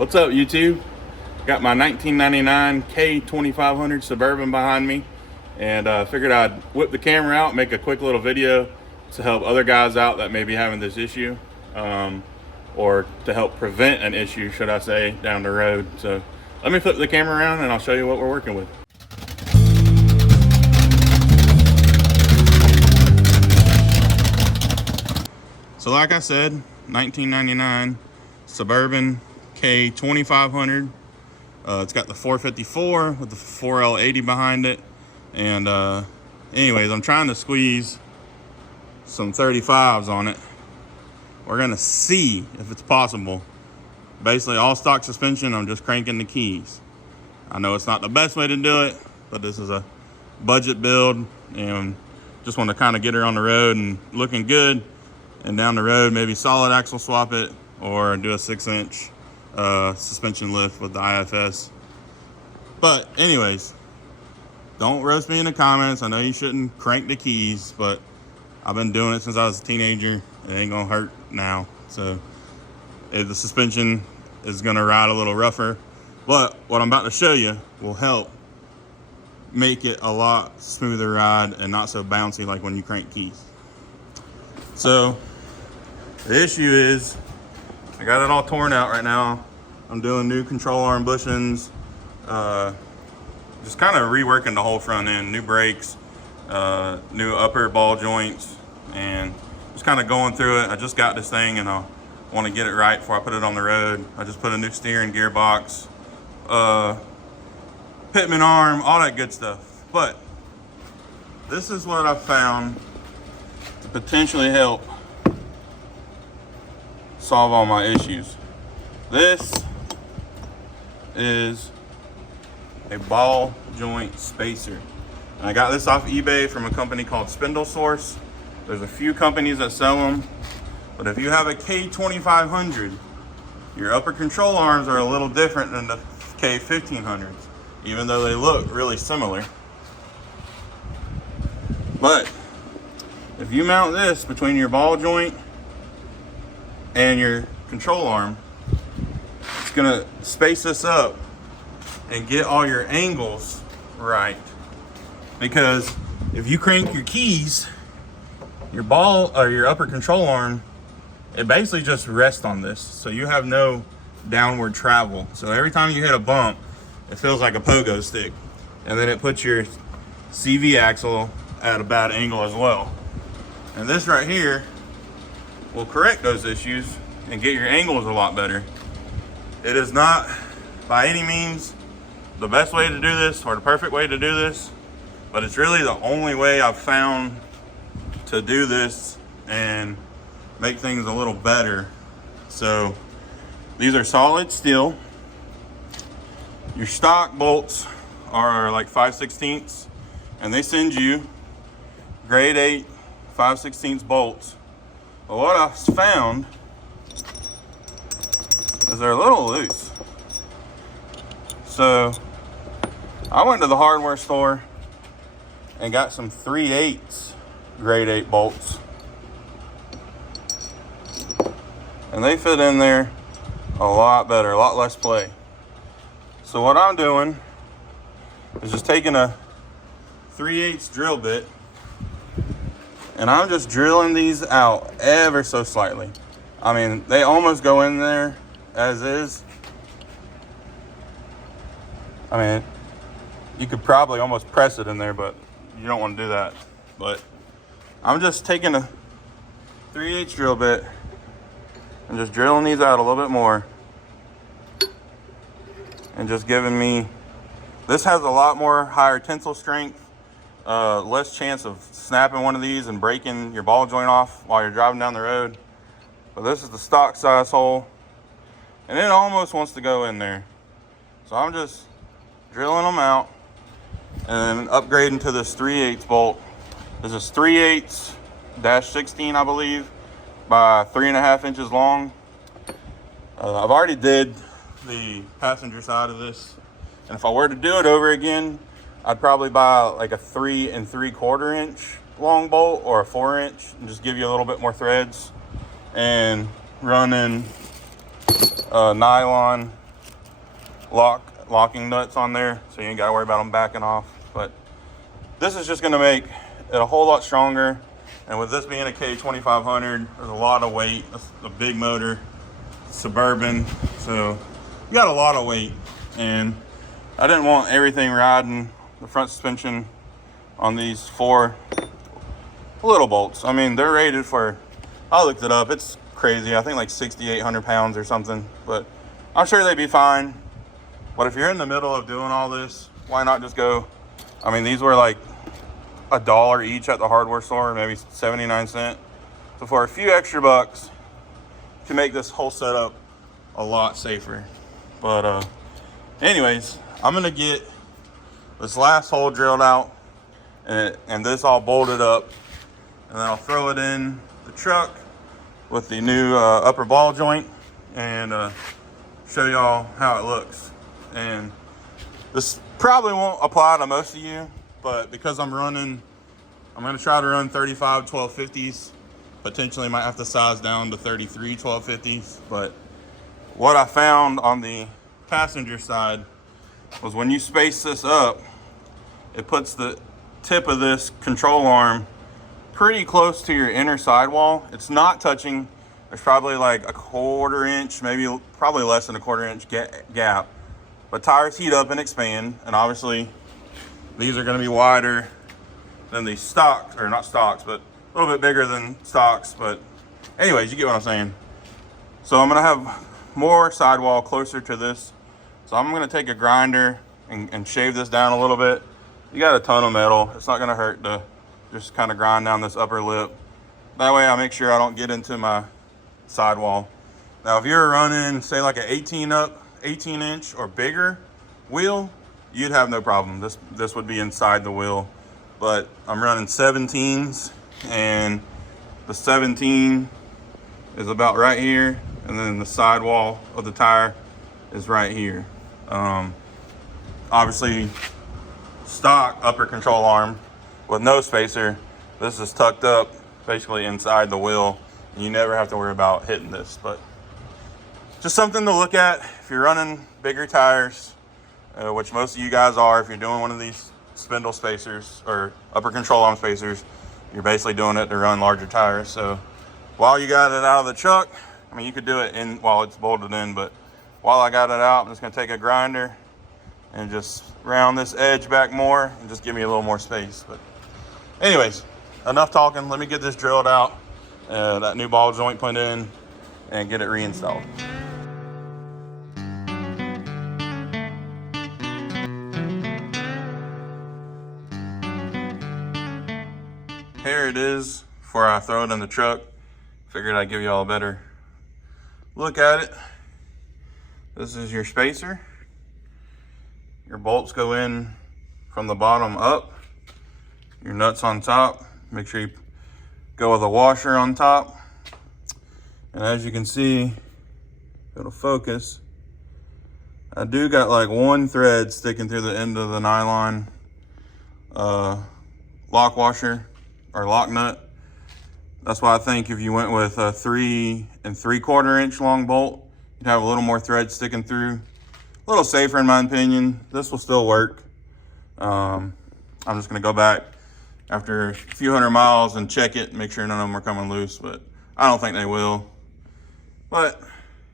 What's up, YouTube? Got my 1999 K2500 Suburban behind me, and figured I'd whip the camera out, make a quick little video to help other guys out that may be having this issue, or to help prevent an issue, should I say, down the road. So let me flip the camera around and I'll show you what we're working with. So like I said, 1999 Suburban K2500. It's got the 454 with the 4L80 behind it. And anyways, I'm trying to squeeze some 35s on it. We're gonna see if it's possible. Basically all stock suspension, I'm just cranking the keys. I know it's not the best way to do it, but this is a budget build and just want to kind of get her on the road and looking good. And down the road, maybe solid axle swap it or do a 6-inch suspension lift with the IFS. But anyways, don't roast me in the comments. I know you shouldn't crank the keys, but I've been doing it since I was a teenager. It ain't gonna hurt now. So the suspension is gonna ride a little rougher, but what I'm about to show you will help make it a lot smoother ride and not so bouncy like when you crank keys. So the issue is I got it all torn out right now. I'm doing new control arm bushings, just kind of reworking the whole front end, new brakes, new upper ball joints, and just kind of going through it. I just got this thing and I want to get it right before I put it on the road. I just put a new steering gearbox, pitman arm, all that good stuff. But this is what I found to potentially help solve all my issues. This is a ball joint spacer. And I got this off eBay from a company called Spindle Source. There's a few companies that sell them, but if you have a K2500, your upper control arms are a little different than the K1500s, even though they look really similar. But if you mount this between your ball joint and your control arm, it's gonna space this up and get all your angles right. Because if you crank your keys, your ball or your upper control arm, it basically just rests on this. So you have no downward travel. So every time you hit a bump, it feels like a pogo stick. And then it puts your CV axle at a bad angle as well. And this right here will correct those issues and get your angles a lot better. It is not by any means the best way to do this or the perfect way to do this, but it's really the only way I've found to do this and make things a little better. So these are solid steel. Your stock bolts are like 5/16, and they send you grade 8 5/16 bolts. But what I found is they're a little loose. So I went to the hardware store and got some 3/8 grade 8 bolts. And they fit in there a lot better, a lot less play. So what I'm doing is just taking a 3/8 drill bit and I'm just drilling these out ever so slightly. I mean, they almost go in there as is. I mean, you could probably almost press it in there, but you don't want to do that. But I'm just taking a 3/8 drill bit and just drilling these out a little bit more. And just giving me, this has a lot more higher tensile strength, less chance of snapping one of these and breaking your ball joint off while you're driving down the road. But this is the stock size hole, and it almost wants to go in there. So I'm just drilling them out and upgrading to this 3/8 bolt. This is 3/8-16, I believe, by 3.5 inches long. I've already did the passenger side of this, and if I were to do it over again, I'd probably buy like a 3 3/4 inch long bolt or a 4-inch and just give you a little bit more threads, and run in nylon locking nuts on there, so you ain't gotta worry about them backing off. But this is just gonna make it a whole lot stronger. And with this being a K2500, there's a lot of weight. That's a big motor, Suburban, so you got a lot of weight. And I didn't want everything riding the front suspension on these 4 little bolts. I mean, they're rated for, I looked it up, it's crazy. I think like 6,800 pounds or something, but I'm sure they'd be fine. But if you're in the middle of doing all this, why not just go, I mean, these were like $1 each at the hardware store, maybe 79 cents. So for a few extra bucks, you can make this whole setup a lot safer. But anyways, I'm gonna get this last hole drilled out and this all bolted up, and then I'll throw it in the truck with the new upper ball joint and show y'all how it looks. And this probably won't apply to most of you, but because I'm gonna try to run 35 1250s, potentially might have to size down to 33 1250s. But what I found on the passenger side was when you space this up, it puts the tip of this control arm pretty close to your inner sidewall. It's not touching. There's probably like a 1/4 inch, maybe probably less than a 1/4 inch gap. But tires heat up and expand, and obviously these are going to be wider than the stocks, or not stocks, but a little bit bigger than stocks. But anyways, you get what I'm saying. So I'm going to have more sidewall closer to this. So I'm going to take a grinder and shave this down a little bit. You got a ton of metal. It's not going to hurt to just kind of grind down this upper lip. That way I make sure I don't get into my sidewall. Now, if you're running, say like an 18 inch or bigger wheel, you'd have no problem. This would be inside the wheel. But I'm running 17s, and the 17 is about right here, and then the sidewall of the tire is right here. Obviously, stock upper control arm with no spacer, this is tucked up basically inside the wheel. You never have to worry about hitting this. But just something to look at if you're running bigger tires, which most of you guys are. If you're doing one of these spindle spacers or upper control arm spacers, you're basically doing it to run larger tires. So while you got it out of the truck, I mean, you could do it in while it's bolted in, but while I got it out, I'm just gonna take a grinder and just round this edge back more and just give me a little more space. But anyways, enough talking. Let me get this drilled out, that new ball joint put in, and get it reinstalled. Here it is before I throw it in the truck. Figured I'd give you all a better look at it. This is your spacer. Your bolts go in from the bottom up. Your nuts on top. Make sure you go with a washer on top. And as you can see, it'll focus. I do got like one thread sticking through the end of the nylon lock washer or lock nut. That's why I think if you went with a 3 3/4 inch long bolt, you'd have a little more thread sticking through. A little safer in my opinion. This will still work. I'm just gonna go back after a few hundred miles and check it, make sure none of them are coming loose, but I don't think they will. But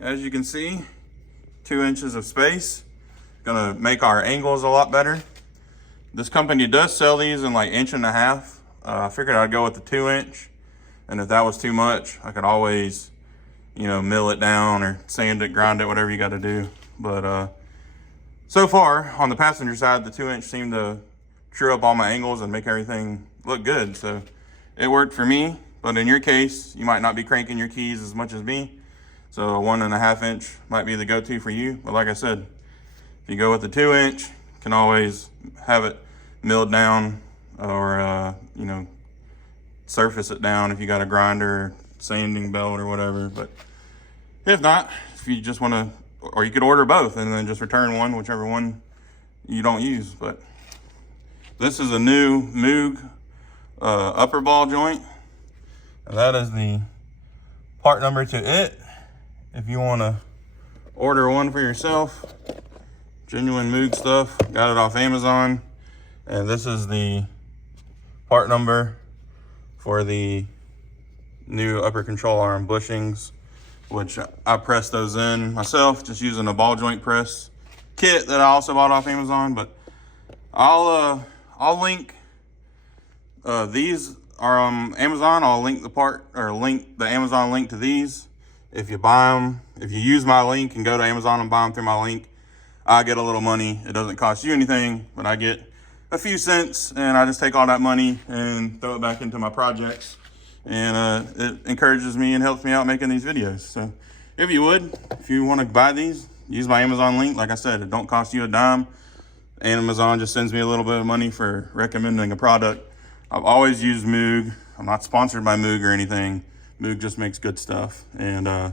as you can see, 2 inches of space. Gonna make our angles a lot better. This company does sell these in like 1.5 inches. I figured I'd go with the 2 inch. And if that was too much, I could always, mill it down or sand it, grind it, whatever you got to do. But so far on the passenger side, the 2 inch seemed to true up all my angles and make everything look good. So it worked for me, but in your case, you might not be cranking your keys as much as me. So a 1.5 inch might be the go-to for you. But like I said, if you go with the 2 inch, you can always have it milled down or, surface it down if you got a grinder, sanding belt or whatever. But if not, if you just want to, or you could order both and then just return one, whichever one you don't use. But this is a new Moog upper ball joint. And that is the part number to it. If you want to order one for yourself, Genuine Moog stuff. Got it off Amazon. And this is the part number for the new upper control arm bushings, which I pressed those in myself, just using a ball joint press kit that I also bought off Amazon. But I'll link these are on Amazon. I'll link the part, or link the Amazon link to these. If you buy them, if you use my link and go to Amazon and buy them through my link, I get a little money. It doesn't cost you anything, but I get a few cents, and I just take all that money and throw it back into my projects. And it encourages me and helps me out making these videos. So if you want to buy these, use my Amazon link. Like I said, it don't cost you a dime. Amazon just sends me a little bit of money for recommending a product. I've always used Moog. I'm not sponsored by Moog or anything. Moog just makes good stuff. And I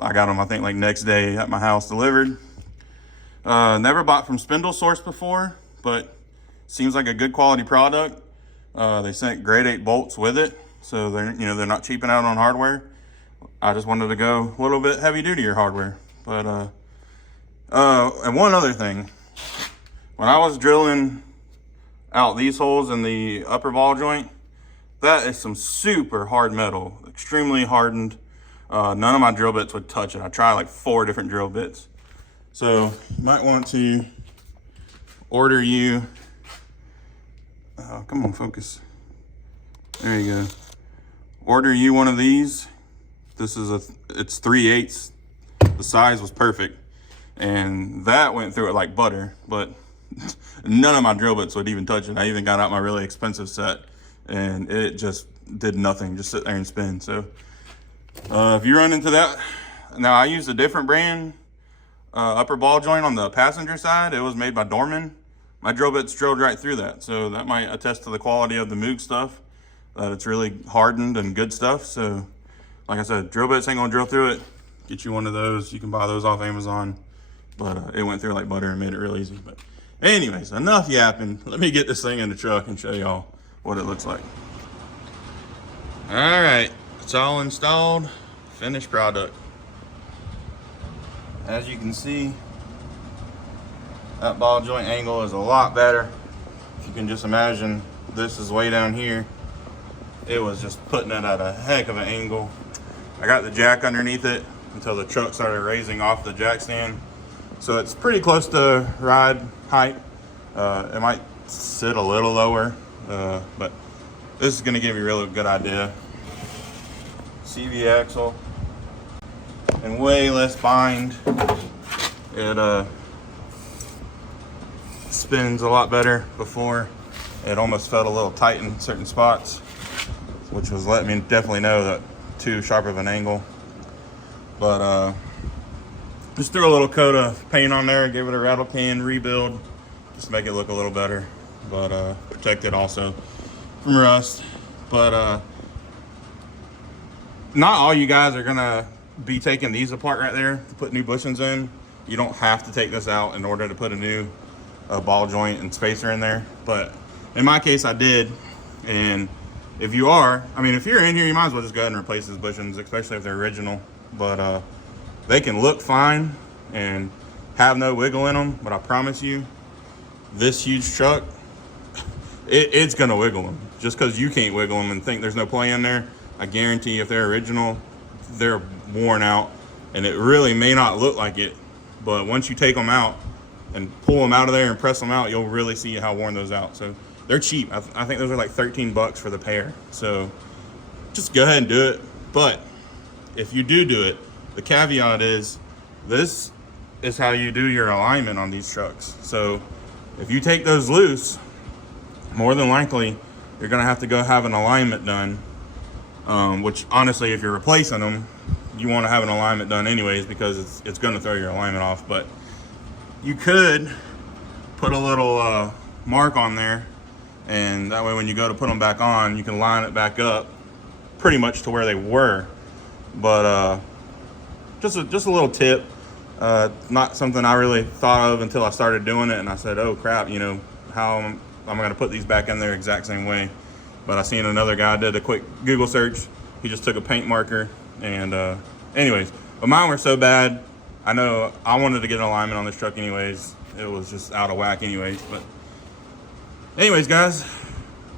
got them, I think, like next day at my house delivered. Never bought from Spindle Source before, but seems like a good quality product. They sent grade 8 bolts with it, so they're not cheaping out on hardware. I just wanted to go a little bit heavy duty hardware. But and one other thing, when I was drilling out these holes in the upper ball joint, that is some super hard metal, extremely hardened. None of my drill bits would touch it. I tried like 4 different drill bits. So you might want to order you, come on, focus. There you go. Order you one of these. This is it's 3/8. The size was perfect. And that went through it like butter, but none of my drill bits would even touch it. I even got out my really expensive set and it just did nothing, just sit there and spin. So if you run into that, now I used a different brand upper ball joint on the passenger side. It was made by Dorman. My drill bits drilled right through that. So that might attest to the quality of the Moog stuff, that it's really hardened and good stuff. So like I said, drill bits ain't gonna drill through it. Get you one of those. You can buy those off Amazon. But it went through like butter and made it real easy. But anyways, enough yapping. Let me get this thing in the truck and show y'all what it looks like. All right, it's all installed, finished product. As you can see, that ball joint angle is a lot better. If you can just imagine, this is way down here. It was just putting it at a heck of an angle. I got the jack underneath it until the truck started raising off the jack stand. So it's pretty close to ride height. It might sit a little lower, but this is gonna give you a really good idea. CV axle and way less bind. It spins a lot better. Before it almost felt a little tight in certain spots, which was letting me definitely know that too sharp of an angle. But just threw a little coat of paint on there, gave it a rattle can rebuild, just to make it look a little better, but protect it also from rust. But not all you guys are gonna be taking these apart right there to put new bushings in. You don't have to take this out in order to put a new ball joint and spacer in there. But in my case, I did. And if you are, I mean, if you're in here, you might as well just go ahead and replace these bushings, especially if they're original. But they can look fine and have no wiggle in them. But I promise you, this huge truck, it's gonna wiggle them. Just because you can't wiggle them and think there's no play in there, I guarantee if they're original, they're worn out. And it really may not look like it, but once you take them out and pull them out of there and press them out, you'll really see how worn those out. So they're cheap. I think those are like 13 bucks for the pair. So just go ahead and do it. But if you do it, the caveat is, this is how you do your alignment on these trucks. So if you take those loose, more than likely, you're gonna have to go have an alignment done. Which honestly, if you're replacing them, you wanna have an alignment done anyways, because it's gonna throw your alignment off. But you could put a little mark on there, and that way when you go to put them back on, you can line it back up pretty much to where they were. But just a little tip. Not something I really thought of until I started doing it, and I said, oh crap, you know, how am I gonna put these back in there exact same way? But I seen another guy did a quick Google search. He just took a paint marker, and anyways, but mine were so bad, I know I wanted to get an alignment on this truck anyways. It was just out of whack anyways. But anyways, guys,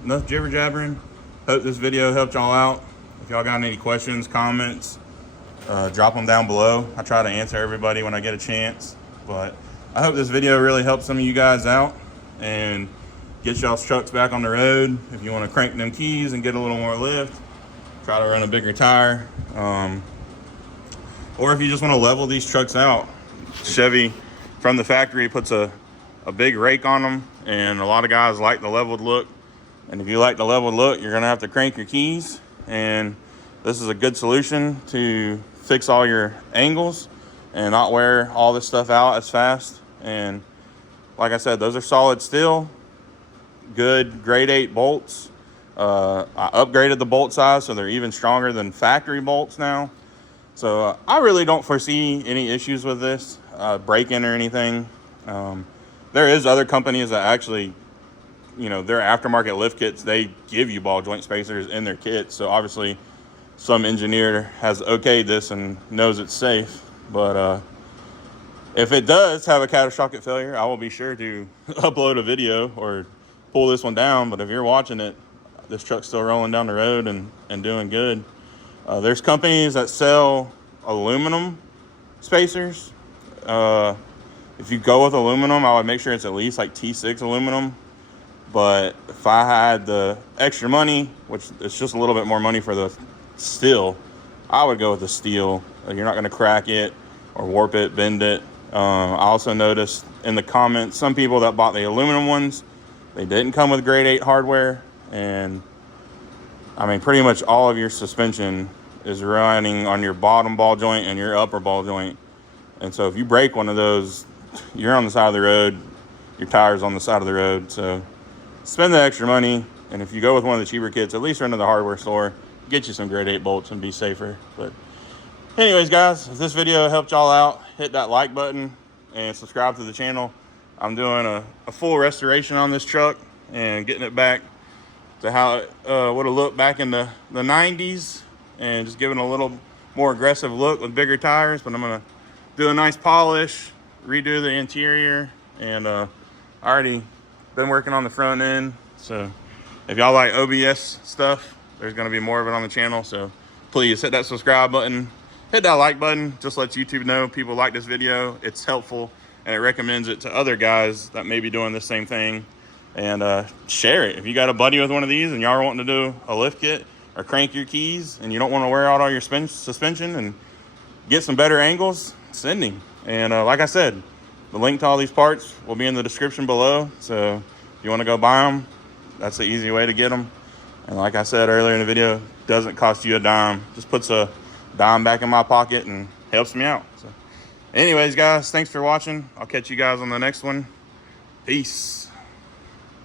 enough jibber jabbering. Hope this video helped y'all out. If y'all got any questions, comments, drop them down below. I try to answer everybody when I get a chance. But I hope this video really helped some of you guys out and get y'all's trucks back on the road. If you want to crank them keys and get a little more lift, try to run a bigger tire. Or if you just want to level these trucks out, Chevy from the factory puts a big rake on them, and a lot of guys like the leveled look. And if you like the leveled look, you're gonna have to crank your keys, and this is a good solution to fix all your angles and not wear all this stuff out as fast. And like I said, those are solid steel, good grade 8 bolts. I upgraded the bolt size so they're even stronger than factory bolts now. So I really don't foresee any issues with this break-in or anything. There is other companies that actually, you know, their aftermarket lift kits, they give you ball joint spacers in their kits. So obviously some engineer has okayed this and knows it's safe. But if it does have a catastrophic failure, I will be sure to upload a video or pull this one down. But if you're watching it, this truck's still rolling down the road and doing good. There's companies that sell aluminum spacers. If you go with aluminum, I would make sure it's at least like T6 aluminum. But if I had the extra money, which it's just a little bit more money for the steel, I would go with the steel. You're not going to crack it or warp it, bend it. I also noticed in the comments, some people that bought the aluminum ones, they didn't come with grade 8 hardware. And I mean, pretty much all of your suspension is running on your bottom ball joint and your upper ball joint. And so if you break one of those, you're on the side of the road, your tire's on the side of the road. So spend the extra money. And if you go with one of the cheaper kits, at least run to the hardware store, get you some grade 8 bolts and be safer. But anyways, guys, if this video helped y'all out, hit that like button and subscribe to the channel. I'm doing a full restoration on this truck and getting it back to how it would have looked back in the 90s, and just giving a little more aggressive look with bigger tires. But I'm gonna do a nice polish, redo the interior, and I already been working on the front end. So if y'all like OBS stuff, there's gonna be more of it on the channel. So please hit that subscribe button, hit that like button, just lets YouTube know people like this video. It's helpful, and it recommends it to other guys that may be doing the same thing. And share it. If you got a buddy with one of these and y'all are wanting to do a lift kit or crank your keys and you don't want to wear out all your suspension and get some better angles, send him. And like I said, the link to all these parts will be in the description below. So if you want to go buy them, that's the easy way to get them. And like I said earlier in the video, doesn't cost you a dime. Just puts a dime back in my pocket and helps me out. So anyways, guys, thanks for watching. I'll catch you guys on the next one. Peace.